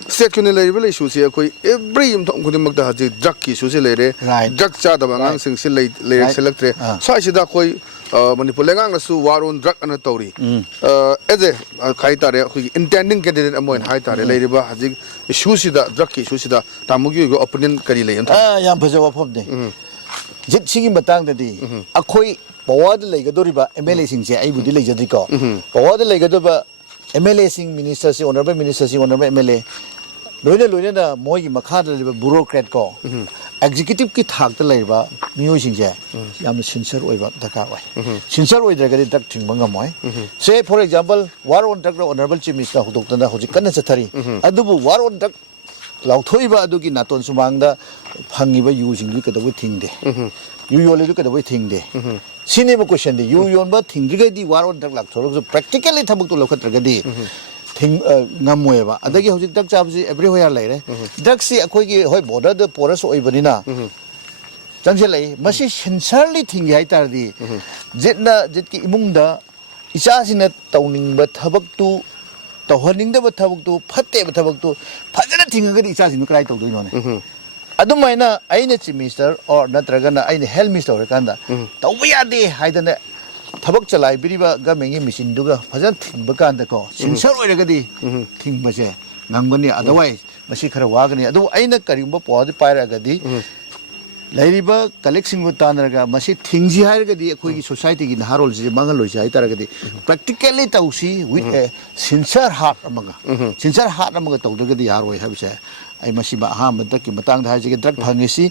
state kune level issue se khoi every yum thong kudim makta haji drug ki issue se lere drug cha da ngang sing se le select sa sida khoi Manipur lengang nasu warun drug ana tauri eze khai tare khoi intending candidate amoin hai tare leiriba haji issue sida drug ki issue sida tamugi go opinion kari le yam phajawa phobde jit sigi matang da di akhoi power de leigadoriba MLA sing se ai budi leijadri ko power de leigadoba MLA sing minister se honorable MLA loina na moi makha da bureaucrat ko executive ki thak ta leiba miyoi sing je yam sincere oiba daka oi sincere oi daga dak thing banga moi say for example war on dak honorable chief minister hodok ta hojik kan chathari adubu war on dak lauthoiba adugi naton sumangda phangiba yu sing li kadabu thingde yu yole du kadabu thingde sinema question de yu yon ba thingri di war on dak lakthoro practically thabuk to lokatra gadi thing ngamoeba adagi hojik dak chabji everywhere laire dak si akoi gi hoi border the porous oibanina changselai masi sincerely thing hai tar di jit ki imungda icha sina tawning ba thabak tu tawhaning da ba thabak tu phatte ba thabak tu phajana thingagadi icha sinu krai tawdoi no adumaina aina chief minister or natragana aina health minister kanda tawya de haidana tabak chalai biriba ga mengi machine duga fajan thingba kanda ko sincere oiragadi thingba se ngangani otherwise masi khara wagani adu aina karimba pod pairagadi lairiba collection go tanaraga masi thingji hairagadi akoi gi society gi harol je mangal loi jai taragadi practically tausi with a sincere heart amaga tawdagadi yaroi habse ai masi ba ha madaki matang da haji drug phangisi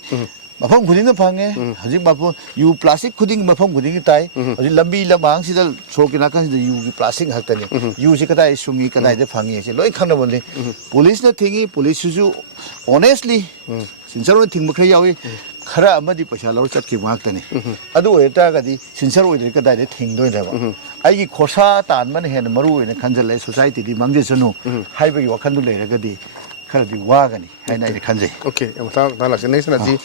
mafam khuding na phange haji bapu yu plastic khuding mafam khuding tai haji lambi lamang sidal sokina kan yu gi plastic haktani yu si kadai sungi kadai de phangi se loi khangna bole police na thingi police su honestly sincere thing khra yawi khara amadi paisa lau chat ki maktani adu eta gadi sincere oi de kadai de thing doi da ba ai gi khosa tan man hen maru ina khanjal society di mangje sanu haiba gi wakhan du le gadi khara di wagani haina ai khanjai okay amta dala se nei sana ji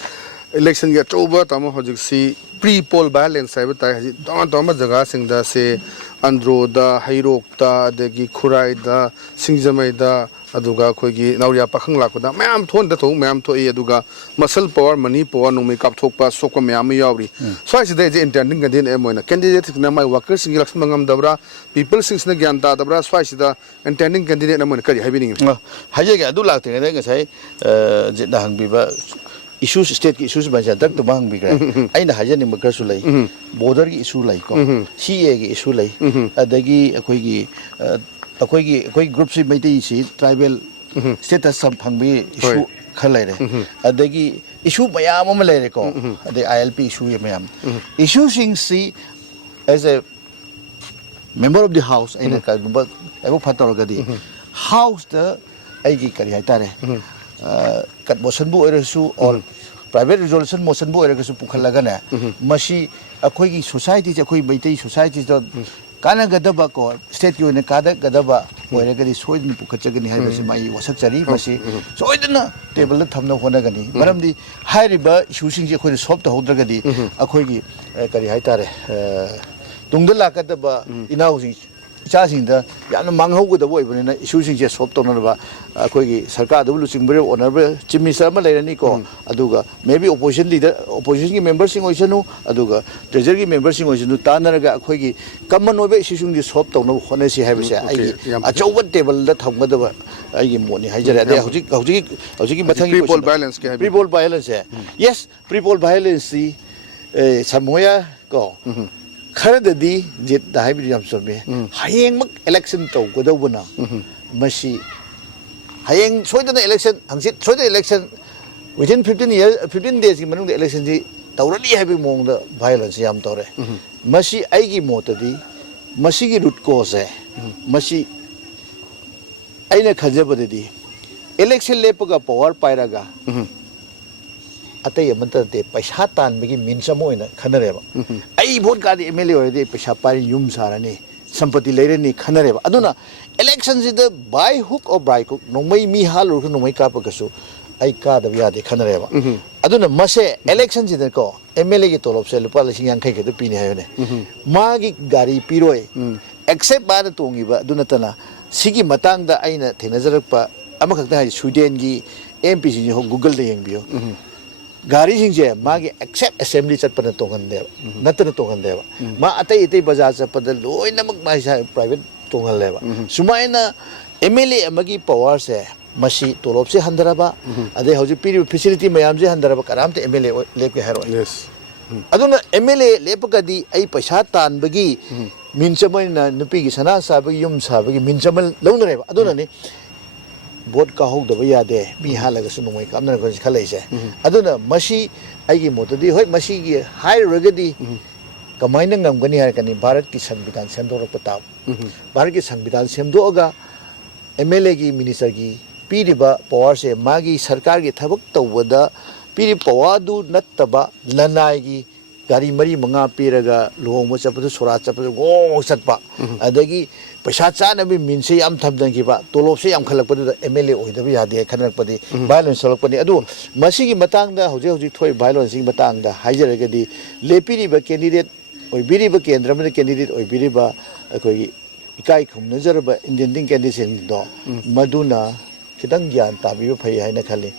election ge choba tamo hojik si pre poll violence sai batai haji ton jaga singda se andro da hairok da adagi khurai da singjamai da aduga khoigi nauria pakhang lakda mayam thon da thong mayam thoi aduga muscle power money power nungmi kap thokpa sokpa mayam yauri so is the intending gadin emoina candidate na my workers sing election mangam dabra people sings na gyan ta dabra so is the intending candidate na mon kari habining haje ga adu lakte ga ngai je da hang biba issues state ki issues ba ja dak to bang bi gra aina haje ni makar su lai border ki issue lai ko CA ki issue lai adagi akoi group si maiti si tribal status sam phangbi issue khalai re adagi issue mayam am lai re ko ade ILP issue mayam issue sing si as a member of the house aina ka but abo phator ga di house the aigi kari hai tare kat motion bu oirasu or private resolution motion bu oirasu pukhalaga ne mashi akoi gi society je akoi maiti society do kana gadaba ko state yo ne kada gadaba oiraga di soidni pukhachagani hai basi mai wasak chari basi soidna table la thamna hona gani maramdi hairiba issue sing je akoi solve ta hodraga di akoi gi kari hai tare tungdala kadaba inau sing ichasing da yana manghau da boy bane issue sing je solve tona ba akoi gi sarkar da lu sing bre honorable chief minister ma leirani ko aduga maybe opposition leader opposition gi members sing oisanu aduga treasury gi members sing oisanu tanaraga akoi gi common obe issue sing di solve tona hone si haibse ai achauba table da thamga da ai gi moni haijare ade hauji mathang pre poll violence ke pre poll violence yes pre poll violence si samoya ko खरददी जित दाहिब जम सोमे हायेंग मक election तो गदबना मसी हायेंग सोइदना election हंसित सोइद इलेक्शन within 15 days की मनुंग इलेक्शन जी तौरनी हैबी मोंग द वायलेंस याम तौरे मसी आइगी मोतदी मसी की रूट कोज है मसी आइने खजबददी इलेक्शन लेपगा पावर पायरागा अतय मनते पैसा तानबगी मीन्स अमोइना खनरेबा आई भोट का एमएलए होयदे पैसा पारि युम सारने संपत्ति लेरेनी खनरेबा अदुना इलेक्शन से द बाय हुक और बाय हुक नोमै मी हालु नोमै कापगसु आई का दब यादे खनरेबा अदुना मसे इलेक्शन से को एमएलए की तोलब से लुपा लिसिंग यांखै के पिने हायने मागी गाड़ी पिरोय एक्सेप्ट बार तोंगिबा अदुना तना सिगी मतंग दा आइना थेनजरकपा अमखकता हाय स्वीडन की एमपी जी हो गूगल दे यंगबियो गाड़ी सिंजे मागे एक्सेप्ट असेंबली चटपन तोंगंदे नतन तोंगंदे मा अतै इतै बाजार चपद लोइनमक माइसा प्राइवेट तोंगलेबा सुमाइना एमएलए अमगी पावर से मसी तोलोब से हंदरबा अदे हौजि पीरि फैसिलिटी मयाम जे हंदरबा करामते एमएलए लेके हेरो यस अदुना एमएलए लेपकदी आई पैसा तानबगी मिनचमैना नुपीगी सना साबगी युम साबगी मिनचमल लौनरेबा अदुना ने बोट का हो दबा यादे मी हालगा सुनोय कामना को खलैसे अदुना मसी आइगी मोतदी होय मसी गी हाई रगदी कमाइना ngamgani हारकनी भारत की संविधान सेमदोरक ताव भारत की संविधान सेमदोगा एमएलए की मिनिस्टर की पीरिबा पावर से मागी सरकार की थबक तवदा पीरि पावादु नत्तबा लनाई की गाड़ी मरी मंगा पीरगा लोंग चपदु सोरा चपदु गो सतपा अदगी पैसा चानबी मिनसे याम थमदंगिबा तोलोब से याम खलकपदु एमएलए ओइदबी यादे खनरकपदि वायलेंस सलकपनि अदु मसिगी मतंगदा हौजे हौजे थोय वायलेंस सिंग मतंगदा हाइजरगदी लेपिरिबा कैंडिडेट ओइबिरिबा केंद्र में कैंडिडेट ओइबिरिबा अखोई इकाई खुमनजरबा इंडियन कैंडिडेट दो मदुना खितंग ज्ञान ताबिबा फै हाइना खले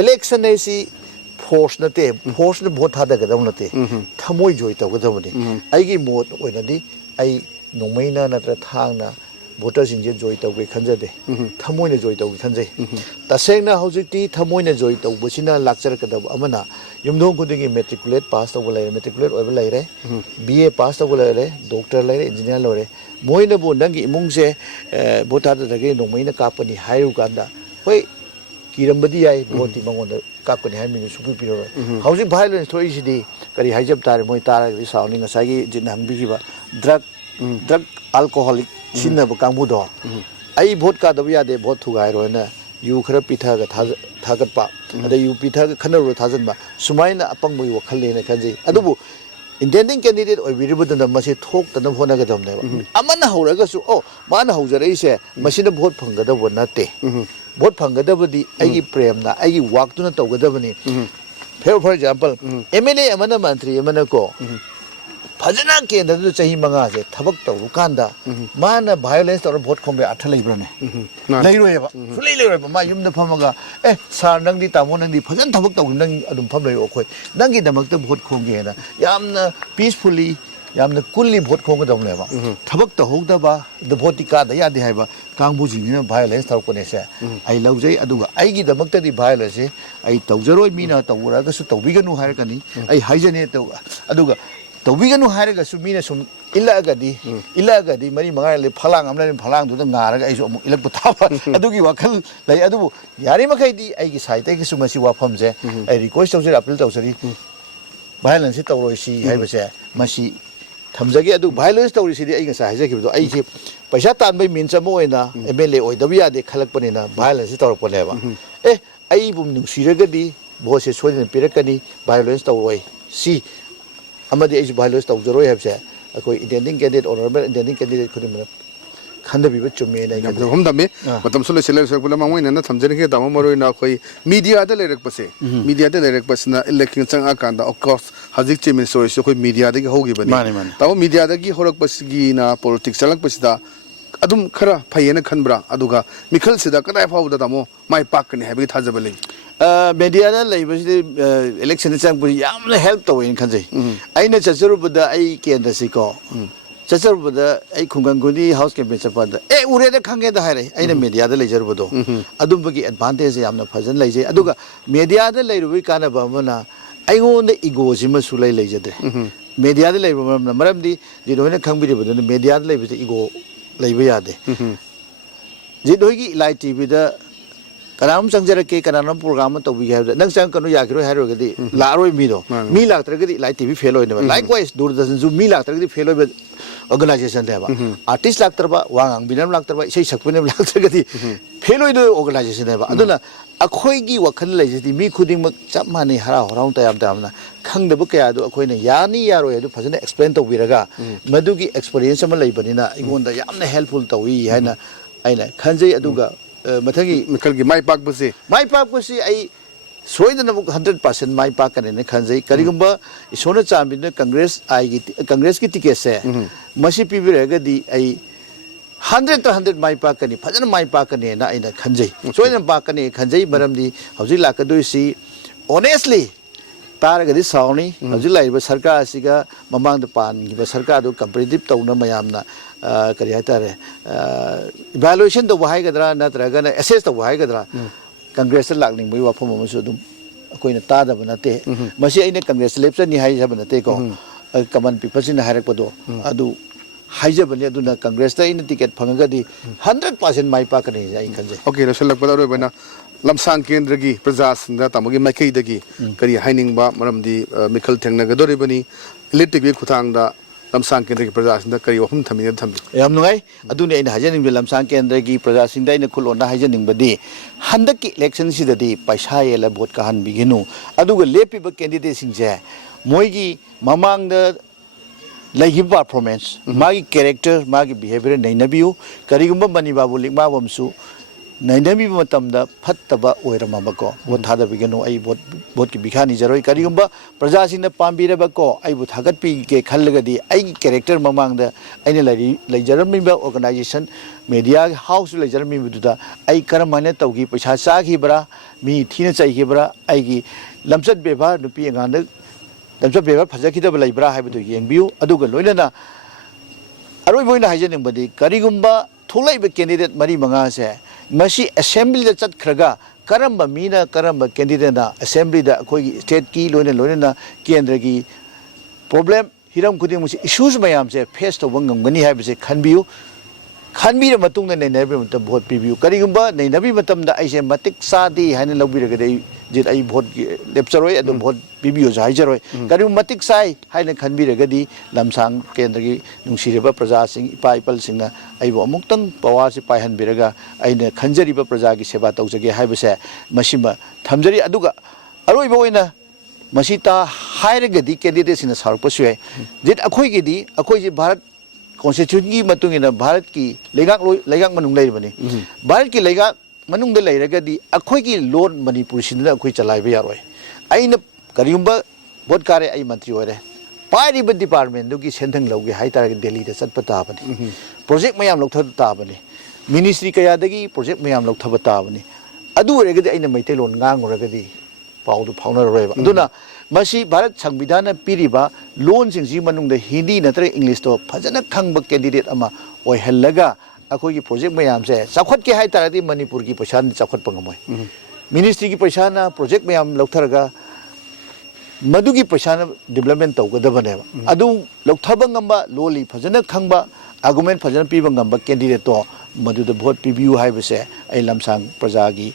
इलेक्शन एसी फोर्स नते फोर्स ने भोट थादगदव नते थमोय जोय तवगदवनी आइगी मोट ओइनदी आई नोमैना नत्र थांगना भोटर सिंजे जोय तवगे खंजदे थमोयने जोय तवगे खंजै तसेंगना हौजिकती थमोयने जोय तवबसिना लाक्चरकदब अमना युमदों खुदिगी मैट्रिकुलेट पास तवग लाइरे मैट्रिकुलेट ओइबा लाइरे बीए पास तवग लाइरे डॉक्टर लाइरे इंजीनियर लाइरे मोइनबो नंगी इमुंगसे भोट थाददगे नोमैना कापनी हायु कांदा होय किरमबदी याय भोटी मंगोंदा कापनी हाय मिनु सुपि पिरो हौजिक वायलेंस थोइसिदी करी हाइजब तारे मोय तारागदी सावनी ngसागी जिनहंगबिगिबा ड्रग अल्कोहलिक सिन्नब कांगबुदो आई भोट का दब यादे भोट थुगायरोना यू खरा पिथागा थागतपा अदा यू पिथागा खनरो थाजनबा सुमाइना अपंगबुई वखलेने खजे अदुबु इंटेंडिंग कैंडिडेट ओइबिरिबुदना मसे थोक्तना होनागदमनेबा अमना हौरगसु ओ माना हौजरैसे मसिना भोट फंगदबो नते भोट फंगदबदी आइगी प्रेमना आइगी वाक्तुना तौगदबनी for example MLA amana mantri amana ko fajana ke da chahi manga se thabak taw kanda mana violence or vote khombe athalai brane leiroi ba sulai leiroi ba ma yum da phamaga sar nang di tamo nang di fajan thabak taw nang adum pham lei okhoi nang gi damak ta vote khomge na yamna peacefully yamna coolly vote khomga dom le ba thabak ta hogda ba the vote ka da ya de hai ba kangbu jing na violence taw ko ne se ai laujai aduga ai gi damak ta di violence se ai tawjaroi mina tawura ga su tawbiganu har kani ai haijane taw aduga tawbiganu har ga su mina sum illa gadi mari mangai le phalang amna phalang du da ngara ga ai su ilak ta ba adugi wakhal lai adu yari makai di ai gi sai tai gi su masi wa pham je ai request taw je appeal taw sari violence taw roi si hai ba se masi thamjage adu violence taw si di ai ga sai je ki do ai si paisa tan bai min chamo ena MLA oi da biya de khalak pani na violence taw ko le ba ai bum ning siragadi bo se soin pirakani violence taw roi si amadi ai violence taw jaroi habse akoi intending candidate honorable intending candidate khudimna khanda biba chumme na ga hom dame matam sule sele sele bula mangoi na thamjeni ke damo maroi na khoi media da lerak pase media da lerak pasna election chang akanda of course hajik chemin so so khoi media da gi hogi bani taw media da gi horak pasgi na politics salak pasida adum khara phayena khanbra aduga mikhal sida kadai phawda damo mai pak ni habi thajabale media na leiba si election chang bu yamna help to in khanjai aina chacharu buda ai kendra si ko chacharu buda ai khungang gudi house campaign chapa da ure da khange da hai aina media da leijar budo adum bagi advantage yamna phajan leijai aduga media da leirubi kana ba mana ai ngon da ego si ma su lei leijade media da leiba maram di jidoi na khangbi de budo media da leiba ego leiba yade jidoi gi ELITETV da kanam changjara ke kanam program to bi have nang chang kanu ya kiro haro gadi la roi mi do mi lak tra gadi ELITETV fail hoine ba likewise doordarshan ju mi lak tra gadi fail hobe organization de ba artist lak tra ba wangang binam lak tra ba sei sakpune lak tra gadi fail hoide organization de ba aduna akhoi gi wakhal lai ji mi khuding mak chap mani hara horang ta yam ta amna khang de ba kaya do akhoi ne yani yaro edu phajana explain to biraga madu gi experience ma lai bani na igon da yamna helpful to wi haina aina khanjai aduga mathangi mikhal gi mai pak basi ai soidana 100% mai pak kan ne khanjai karigumba isona chambin congress ki ticket se masi pibiraga di ai 100 to 100 mai pak kan ni phajana mai pak kan ne na aina khanjai soidana pak kan ne khanjai baram di hauji lakadoi si honestly taraga di sauni hauji laiba sarkar asiga mamang da pan gi ba sarkar do competitive tawna mayamna kari haitare evaluation to bahai gadra natraga na assess to bahai gadra congress lakning boi wafam amusu dum akoina ta da banate masi aina congress election ni hai jabanate ko common people sin hairak pado adu haija bani aduna congress ta ina ticket phangaga di 100% mai pa kani ai khanje okay rasulak pada roi bana lamsang kendra gi praja sinda tamogi makai dagi kari haining ba maram di mikhal thengna ga dori bani ELITETV khutang da lamsang kendra gi praja sinda kari wahum thamina thambi yam nugai aduni aina hajaning lamsang kendra gi praja sinda ina khulona hajaning badi handaki election sidadi paisa yela vote ka han biginu aduga lepi ba candidate singje moigi mamang da lagi performance magi character magi behavior nainabiu karigumba Manibabu Likmabam su nainabi matamda phattaba oiramaba ko vote thada bigenu ai vote ki bikhani jaroi karigumba praja singna pambira ba ko ai bu thagat pi ke khallagadi ai character mamang da aina laijaram ba organization media house laijaram mi buda ai karamane tawgi paisa cha gi bra mi thina chai gi bra ai gi lamsat beba nupi anganda lamsat beba phajaki da laibra haibu yengbiu aduga loinana aroi boina hajening badi karigumba thulaiba candidate mari manga se masi assembly da chat khraga karamba mina karamba candidate na assembly da khoi state ki loina kendra gi problem hiram khuding musi issues mayam se face to wangam gani haibu se khanbiu khanbira matung na nainabi matam vote pibiu karigumba nainabi matam da aise matik sadi haina lobiraga dai jit ai vote lepcharoi adum vote pibiu jai jaroi karigum matik sai haina khanbiraga di lamsang kendra gi nungsireba praja sing ipa ipal singna aibo amuktang power si paihan biraga aina khanjari ba praja gi seba taujage haibase masima thamjari aduga aroi boina masita hairaga di candidate sina sarpa suai jit akhoi gi di akhoi ji bharat constitution की मतुंग इन भारत की लेगाक मनुंग ले बनी भारत की लेगाक मनुंग दे लेरगा दी अखोई की loan Manipur सिंदा अखोई चलाइबे यारोय आइन ꯀꯔꯤꯒꯨꯝꯕ ꯚꯣꯠ ꯀꯥꯔꯦ ꯑꯩ ꯃꯟꯇ꯭ꯔꯤ ꯑꯣꯏꯔꯦ ꯄꯥꯏꯔꯤꯕ ꯗꯤꯄꯥꯔꯠꯃꯦꯟꯗꯨꯒꯤ ꯁꯦꯟꯊꯪ ꯂꯧꯒꯦ ꯍꯥꯏꯇꯥꯔꯒꯗꯤ ꯗꯦꯜꯂꯤꯗ ꯆꯠꯄ ꯇꯥꯕꯅꯤ ꯄ꯭ꯔꯣꯖꯦꯛ ꯃꯌꯥꯝ ꯂꯧꯊꯕ ꯇꯥꯕꯅꯤ ꯃꯤꯅꯤꯁꯇ꯭ꯔꯤ ꯀꯌꯥꯗꯒꯤ ꯄ꯭ꯔꯣꯖꯦꯛ ꯃꯌꯥꯝ ꯂꯧꯊꯕ ꯇꯥꯕꯅꯤ ꯑꯗꯨ ꯑꯣꯏꯔꯒꯗꯤ ꯑꯩꯅ ꯃꯩꯇꯩꯂꯣꯟ ꯉꯥꯡꯉꯨꯔꯒꯗꯤ ꯄꯥꯎꯗꯨ ꯐꯥꯎꯅꯔꯔꯣꯏꯕ ꯑꯗꯨꯅ ꯃꯁꯤ ꯚꯥꯔꯠ ꯁꯪꯕꯤꯙꯥꯟꯅ ꯄꯤꯔꯤꯕ ꯂꯣꯟꯁꯤꯡꯁꯤꯒꯤ ꯃꯅꯨꯡꯗ ꯍꯤꯟꯗꯤ ꯅꯠꯇ꯭ꯔꯒ ꯏꯪꯂꯤꯁꯇꯣ ꯐꯖꯅ ꯈꯪꯕ ꯀꯦꯟꯗꯤꯗꯦꯠ ꯑꯃ ꯑꯣꯏꯍꯜꯂꯒ ꯑꯩꯈꯣꯏꯒꯤ ꯄ꯭ꯔꯣꯖꯦꯛ ꯃꯌꯥꯝꯁꯦ ꯆꯥꯎꯈꯠꯀꯦ ꯍꯥꯏꯇꯥꯔꯒꯗꯤ ꯃꯅꯤꯄꯨꯔꯒꯤ ꯄꯩꯁꯥꯅ ꯆꯥꯎꯈꯠꯄ ꯉꯝꯃꯣꯏ ꯃꯤꯅꯤꯁꯇ꯭ꯔꯤꯒꯤ ꯄꯩꯁꯥꯅ ꯄ꯭ꯔꯣꯖꯦꯛ ꯃꯌꯥꯝ ꯂꯧꯊꯔꯒ ꯃꯗꯨꯒꯤ ꯄꯩꯁꯥꯅ ꯗꯤꯕꯦꯂꯞꯃꯦꯟ ꯇꯧꯒꯗꯕꯅꯦꯕ ꯑꯗꯨ ꯂꯧꯊꯕ ꯉꯝꯕ ꯂꯣꯜꯂꯤ ꯐꯖꯅ ꯈꯪꯕ ꯑꯥꯔꯒꯨꯃꯦꯟ ꯐꯖꯅ ꯄꯤꯕ ꯉꯝꯕ ꯀꯦꯟꯗꯤꯗꯦꯠꯇꯣ ꯃꯗꯨꯗ ꯚꯣꯠ ꯄꯤꯕꯤꯌꯨ ꯍꯥꯏꯕꯁꯦ ꯑꯩ ꯂꯝꯁꯥꯡ प्रजाꯒꯤ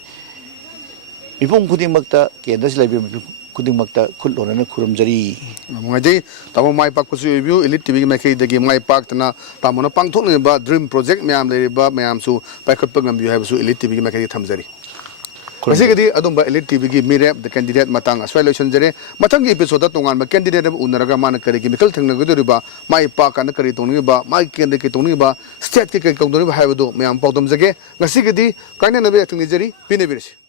ꯃꯤꯄꯨꯝ ꯈꯨꯗꯤꯡꯃꯛꯇ ꯀꯦꯟꯗ꯭ꯔꯁꯤ ꯂꯩꯕ ꯃꯤꯄꯨꯝ ꯈꯨꯗꯤꯡꯃꯛꯇ ꯈꯨꯠ ꯂꯣꯟꯅꯅ ꯈꯨꯔꯨꯝꯖꯔꯤ ꯃꯉꯥꯏꯖꯩ ꯇꯥꯃꯣ ꯃꯥꯏ ꯄꯥꯛꯄꯁꯨ ꯑꯣꯏꯕꯤꯌꯨ ꯏꯂꯤꯠ ꯇꯤꯚꯤꯒꯤ ꯃꯥꯏꯀꯩꯗꯒꯤ ꯃꯥꯏ ꯄꯥꯛꯇꯅ ꯇꯥꯃꯣꯅ ꯄꯥꯡꯊꯣꯛꯅꯤꯡꯕ ꯗ꯭ꯔꯤꯝ ꯄ꯭ꯔꯣꯖꯦꯛ ꯃꯌꯥꯝ ꯂꯩꯔꯤꯕ ꯃꯌꯥꯝꯁꯨ ꯄꯥꯏꯈꯠꯄ ꯉꯝꯕꯤꯌꯨ ꯍꯥꯏꯕꯁꯨ ꯏꯂꯤꯠ ꯇꯤꯚꯤꯒꯤ ꯃꯥꯏꯀꯩꯗꯒꯤ ꯊꯝꯖꯔꯤ ꯉꯁꯤꯒꯤꯗꯤ ꯑꯗꯨꯝꯕ ꯏꯂꯤꯠ ꯇꯤꯚꯤꯒꯤ ꯃꯤꯔꯦꯞ ꯗ ꯀꯦꯟꯗꯤꯗꯦꯠ ꯃꯇꯥꯡ ꯑꯁ꯭ꯋꯥꯏ ꯂꯣꯏꯁꯤꯟꯖꯔꯦ ꯃꯊꯪꯒꯤ ꯑꯦꯄꯤꯁꯣꯗꯇ ꯇꯣꯉꯥꯟꯕ ꯀꯦꯟꯗꯤꯗꯦꯠ ꯑꯃ ꯎꯅꯔꯒ ꯃꯥꯅ ꯀꯔꯤꯒꯤ ꯃꯤꯈꯜ ꯊꯦꯡꯅꯒꯗꯧꯔꯤꯕ ꯃꯥꯏ ꯄꯥꯛꯀꯥꯟꯗ ꯀꯔꯤ ꯇꯧꯅꯤꯡꯉꯤꯕ ꯃꯥꯒꯤ ꯀꯦꯟꯗ꯭ꯔ ꯀꯩ ꯇꯧꯅꯤꯡꯉꯤꯕ ꯁ꯭ꯇꯦꯠꯀꯤ ꯀꯩ ꯇꯧꯗꯧꯔꯤꯕ ꯍꯥꯏꯕꯗꯨ ꯃꯌꯥꯝ ꯄꯥꯎꯗꯝꯖꯒꯦ ꯉꯁꯤꯒꯤꯗꯤ ꯀꯥꯏꯅꯅꯕ ꯌꯥꯊꯪ ꯅꯤꯖꯔꯤ ꯄꯤꯅꯕꯤꯔꯁꯤ